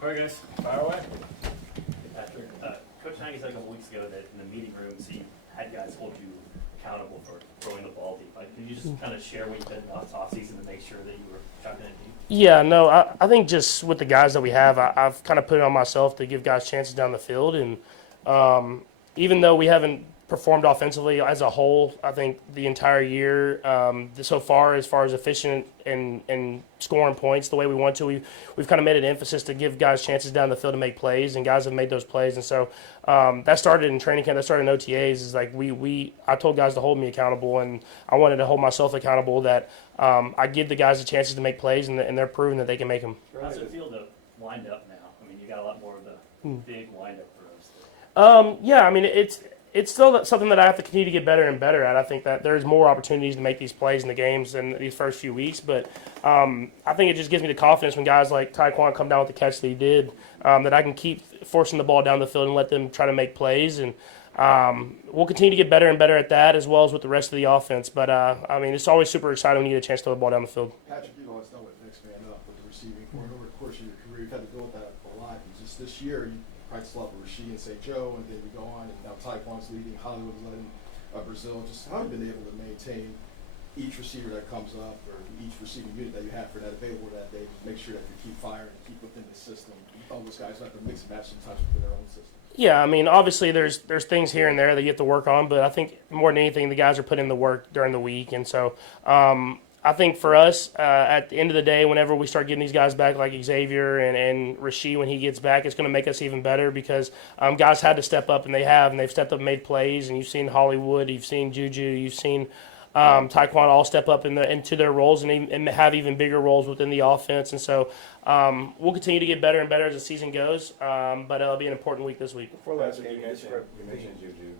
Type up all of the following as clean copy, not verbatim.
All right, guys, fire away. Patrick, Coach Nagy said a couple weeks ago that in the meeting rooms he had guys hold you accountable for throwing the ball deep. Like, can you just kind of share what you've done this offseason to make sure that you were chucking it deep? Yeah, no, I think just with the guys that we have, I've kind of put it on myself to give guys chances down the field. And even though we haven't performed offensively as a whole, I think the entire year so far, as efficient and scoring points the way we want to, we've kind of made an emphasis to give guys chances down the field to make plays, and guys have made those plays. And so that started in training camp, that started in OTAs. Is like I told guys to hold me accountable, and I wanted to hold myself accountable that I give the guys the chances to make plays, and they're proving that they can make them. How's it feel to wind up now? I mean, you got a lot more of the big wind up throws. Yeah, I mean, it's still something that I have to continue to get better and better at. I think that there's more opportunities to make these plays in the games in these first few weeks, but I think it just gives me the confidence when guys like Tyquan come down with the catch that he did, that I can keep forcing the ball down the field and let them try to make plays. And we'll continue to get better and better at that, as well as with the rest of the offense. But, I mean, it's always super exciting when you get a chance to throw the ball down the field. Patrick, you've always done what next man up with the receiving corps. Over the course of your career, you've had to go with that a lot. And just this year, you practice a lot with Rasheed and St. Joe, and then you go on, and now Tyquan's leading, Hollywood's leading Brazil. Just how have you been able to maintain each receiver that comes up, or each receiving unit that you have for that available that day, to make sure that you keep firing and keep within the system? All those guys have to mix and match sometimes within their own system. Yeah, I mean, obviously there's things here and there that you have to work on, but I think more than anything, the guys are putting in the work during the week. And so I think for us, at the end of the day, whenever we start getting these guys back like Xavier and Rasheed when he gets back, it's going to make us even better because guys had to step up, and they've stepped up and made plays. And you've seen Hollywood, you've seen Juju, you've seen Tyquan all step up into their roles and have even bigger roles within the offense. And so we'll continue to get better and better as the season goes, but it'll be an important week this week. Before last game, you mentioned Juju.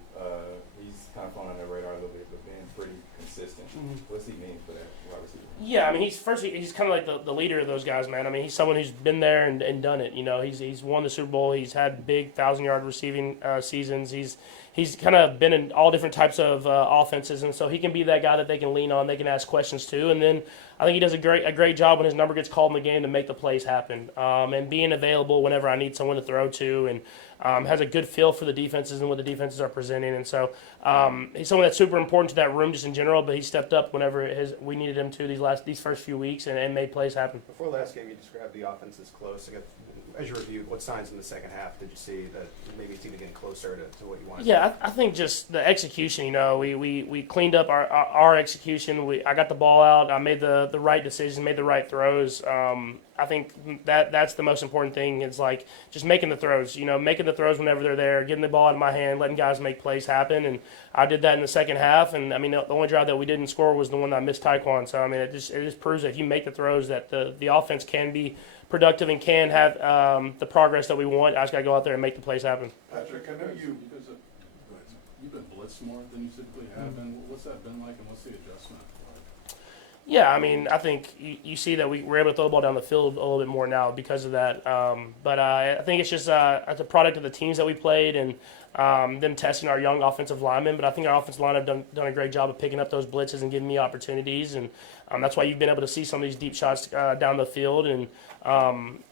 He's kind of flown on the radar a little bit, but being pretty consistent. What's he mean for that wide receiver? Yeah, I mean, he's kind of like the leader of those guys, man. I mean, he's someone who's been there and done it. You know, he's won the Super Bowl. He's had big 1,000-yard receiving seasons. He's kind of been in all different types of offenses, and so he can be that guy that they can lean on. They can ask questions to, and then I think he does a great job when his number gets called in the game to make the plays happen, and being available whenever I need someone to throw to, and has a good feel for the defenses and what the defenses are presenting. And so he's someone that's super important to that room just in general, but he stepped up whenever we needed him to these first few weeks and made plays happen. Before last game, you described the offense as close. As you reviewed, what signs in the second half did you see that maybe it's even getting closer to what you wanted? Yeah, I think just the execution. You know, we cleaned up our execution. I got the ball out. I made the right decisions, made the right throws. I think that's the most important thing. It's like just making the throws. You know, making the throws whenever they're there, getting the ball out of my hand, letting guys make plays happen. And I did that in the second half. And I mean, the only drive that we didn't score was the one that I missed Tyquan. So I mean, it just proves that if you make the throws, that the offense can be productive and can have the progress that we want. I just got to go out there and make the plays happen. Patrick, I know you've been blitzed more than you typically have been. What's that been like, and what's the adjustment like? Yeah, I mean, I think you see that we're able to throw the ball down the field a little bit more now because of that. But I think it's just it's a product of the teams that we played and them testing our young offensive linemen. But I think our offensive line have done a great job of picking up those blitzes and giving me opportunities. And that's why you've been able to see some of these deep shots down the field. And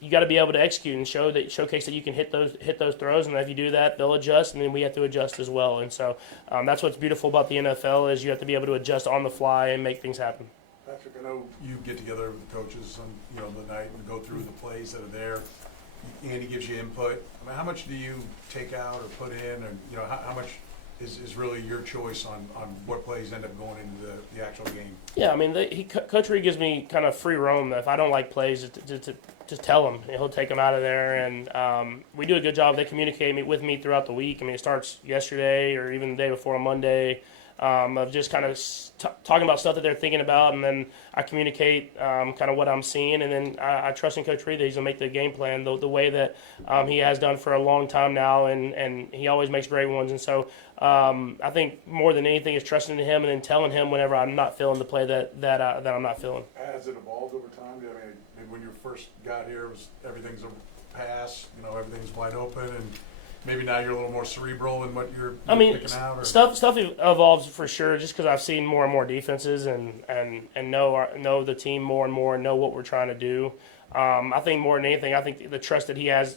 you got to be able to execute and showcase that you can hit those throws. And if you do that, they'll adjust, and then we have to adjust as well. And so that's what's beautiful about the NFL is you have to be able to adjust on the fly and make things happen. Patrick, I know you get together with the coaches on the night and go through the plays that are there. Andy gives you input. I mean, how much do you take out or put in, and how much is really your choice on what plays end up going into the actual game? Yeah, I mean, Coach Reed gives me kind of free roam. If I don't like plays, just tell him. He'll take them out of there, and we do a good job. They communicate with me throughout the week. I mean, it starts yesterday or even the day before on Monday. Of just kind of talking about stuff that they're thinking about, and then I communicate kind of what I'm seeing, and then I trust in Coach Reed that he's going to make the game plan the way that he has done for a long time now, and he always makes great ones. And so I think more than anything is trusting in him and then telling him whenever I'm not feeling the play that I'm not feeling. Has it evolved over time? I mean when you first got here, everything's a pass, everything's wide open, and maybe now you're a little more cerebral in what you're picking out? Or? Stuff evolves for sure, just because I've seen more and more defenses and know the team more and more and know what we're trying to do. I think more than anything, I think the trust that he has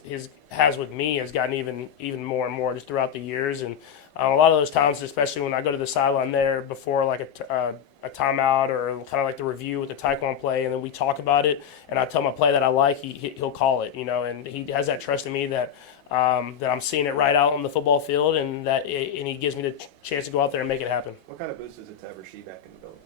with me has gotten even more and more just throughout the years. And a lot of those times, especially when I go to the sideline there before like a timeout or kind of like the review with the taekwondo play, and then we talk about it, and I tell him a play that I like, he'll call it, and he has that trust in me that I'm seeing it right out on the football field, and he gives me the chance to go out there and make it happen. What kind of boost is it to have Rasheed back in the building?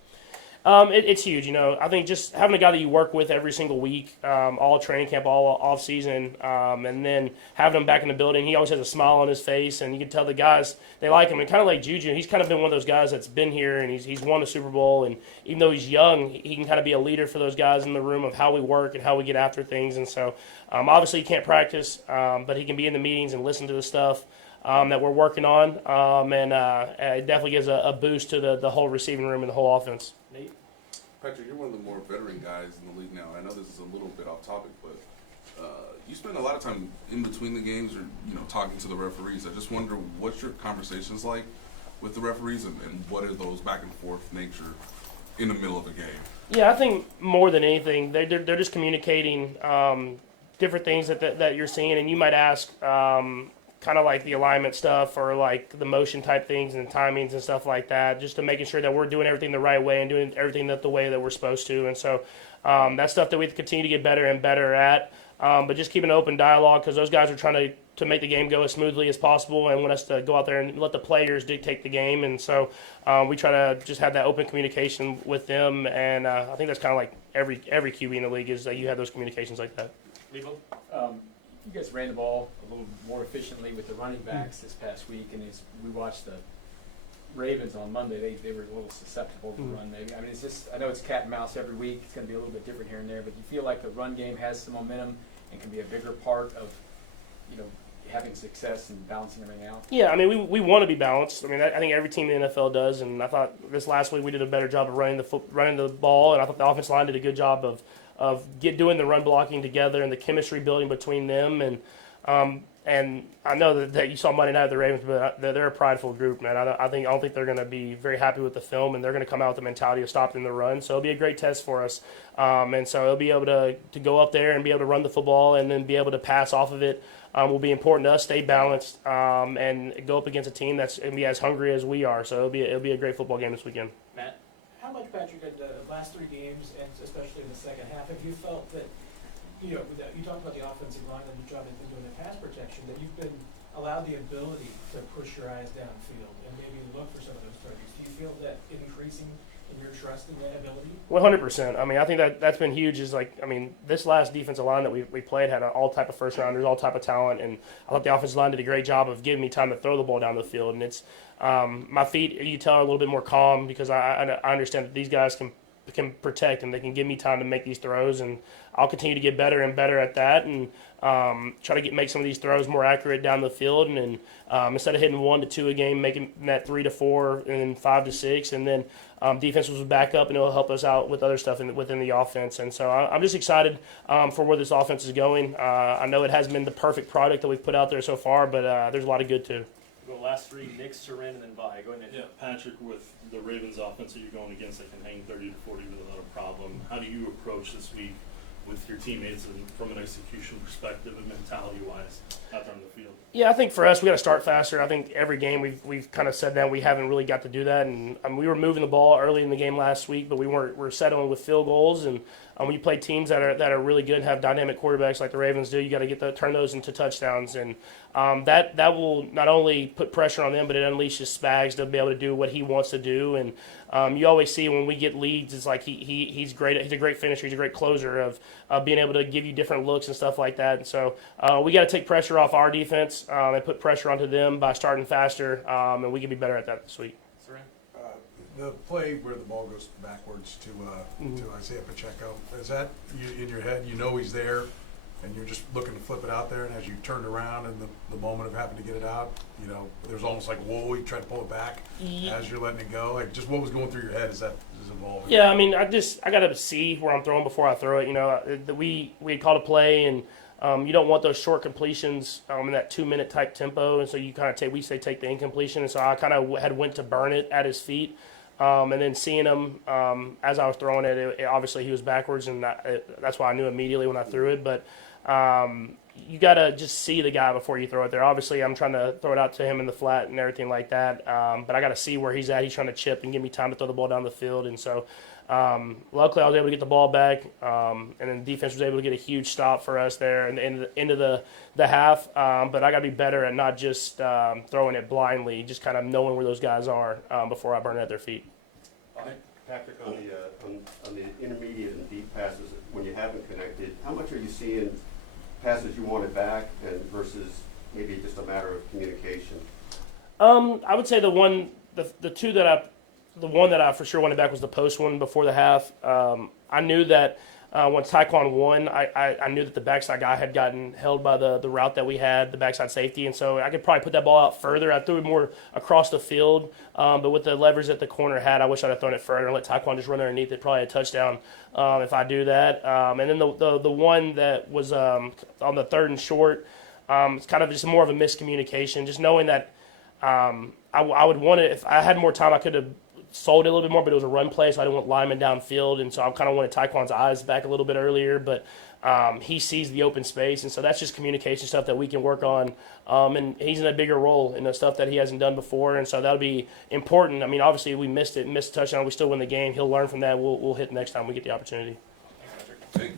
It's huge, I think just having a guy that you work with every single week, all training camp, all off season, and then having him back in the building, he always has a smile on his face, and you can tell the guys, they like him. And kind of like Juju, he's kind of been one of those guys that's been here, and he's won a Super Bowl, and even though he's young, he can kind of be a leader for those guys in the room of how we work and how we get after things. And so obviously he can't practice, but he can be in the meetings and listen to the stuff that we're working on, and it definitely gives a boost to the whole receiving room and the whole offense. Nate? Patrick, you're one of the more veteran guys in the league now. I know this is a little bit off topic, but you spend a lot of time in between the games or talking to the referees. I just wonder what's your conversations like with the referees, and what are those back and forth nature in the middle of a game? Yeah, I think more than anything, they're just communicating different things that you're seeing, and you might ask kind of like the alignment stuff or like the motion type things and timings and stuff like that, just to making sure that we're doing everything the right way and doing everything the way that we're supposed to. And so that's stuff that we continue to get better and better at, but just keeping an open dialogue, because those guys are trying to make the game go as smoothly as possible and want us to go out there and let the players dictate the game. And so we try to just have that open communication with them, and I think that's kind of like every QB in the league is that you have those communications like that. Lebo? You guys ran the ball a little more efficiently with the running backs this past week, and as we watched the Ravens on Monday, they were a little susceptible to run. Maybe it's just, I know it's cat and mouse every week. It's going to be a little bit different here and there, but you feel like the run game has some momentum and can be a bigger part of having success and balancing everything out. Yeah, we want to be balanced. I think every team in the NFL does, and I thought this last week we did a better job of running the ball, and I thought the offensive line did a good job of doing the run blocking together and the chemistry building between them. And I know that you saw Monday night at the Ravens, but they're a prideful group, man. I don't think they're going to be very happy with the film, and they're going to come out with the mentality of stopping the run. So it'll be a great test for us. And so it'll be able to go up there and be able to run the football and then be able to pass off of it. Will be important to us. Stay balanced and go up against a team that's going to be as hungry as we are. So it'll be a great football game this weekend. Matt? How much, Patrick, in the last three games, and especially in the second half, have you felt that, you talked about the offensive line and the job they've been doing in pass protection, that you've been allowed the ability to push your eyes downfield and maybe look for some of those targets? Do you feel that increasing in your trust in that ability? 100%. I think that's been huge. This last defensive line that we played had all type of first rounders, all type of talent, and I thought the offensive line did a great job of giving me time to throw the ball down the field. And it's my feet, you tell, are a little bit more calm, because I understand that these guys can protect and they can give me time to make these throws, and I'll continue to get better and better at that, and try to make some of these throws more accurate down the field, and instead of hitting 1 to 2 a game, making that 3 to 4 and then 5 to 6, and then defense will back up and it'll help us out with other stuff within the offense. And so I'm just excited for where this offense is going. I know it hasn't been the perfect product that we've put out there so far, but there's a lot of good too. We'll go last three, Nick, Sarin, and then Vi. Go ahead, Nick. Yeah, Patrick, with the Ravens offense that you're going against that can hang 30 to 40 without a problem, how do you approach this week with your teammates and from an execution perspective and mentality-wise out there on the field? Yeah, I think for us, we got to start faster. I think every game we've kind of said that we haven't really got to do that, and we were moving the ball early in the game last week, but we're settling with field goals. And when you play teams that are really good and have dynamic quarterbacks like the Ravens do, you got to turn those into touchdowns, and that will not only put pressure on them, but it unleashes Spags to be able to do what he wants to do. And you always see when we get leads, it's like he's great. He's a great finisher. He's a great closer of being able to give you different looks and stuff like that. And so we got to take pressure off our defense and put pressure onto them by starting faster, and we can be better at that this week. The play where the ball goes backwards to Isaiah Pacheco, is that in your head? You know he's there, and you're just looking to flip it out there, and as you turned around and the moment of having to get it out, there's almost like, whoa, you try to pull it back as you're letting it go. Like, just what was going through your head as that is evolving? Yeah, I got to see where I'm throwing before I throw it. We had called a play, and You don't want those short completions in that 2-minute type tempo, and so you kind of take the incompletion, and so I kind of had went to burn it at his feet, and then seeing him as I was throwing it, obviously he was backwards, and that's why I knew immediately when I threw it. But you gotta just see the guy before you throw it there. Obviously, I'm trying to throw it out to him in the flat and everything like that, but I got to see where he's at. He's trying to chip and give me time to throw the ball down the field, and so. Luckily, I was able to get the ball back, and then the defense was able to get a huge stop for us there and into the half. But I got to be better at not just throwing it blindly, just kind of knowing where those guys are before I burn it at their feet. Patrick, on the intermediate and deep passes, when you haven't connected, how much are you seeing passes you wanted back and versus maybe just a matter of communication? I would say the one that I for sure wanted back was the post one before the half. I knew that when Taekwon won, I knew that the backside guy had gotten held by the route that we had, the backside safety, and so I could probably put that ball out further. I threw it more across the field, but with the leverage that the corner had, I wish I'd have thrown it further and let Taekwon just run underneath it, probably a touchdown if I do that. And then the one that was on the 3rd and short, it's kind of just more of a miscommunication, just knowing that I would want it. If I had more time, I could have sold it a little bit more, but it was a run play, so I didn't want Lyman downfield, and so I kind of wanted Taekwon's eyes back a little bit earlier, but he sees the open space, and so that's just communication stuff that we can work on, and he's in a bigger role in the stuff that he hasn't done before, and so that'll be important. I mean, obviously, we missed a touchdown, we still win the game. He'll learn from that. We'll hit next time we get the opportunity. Thanks.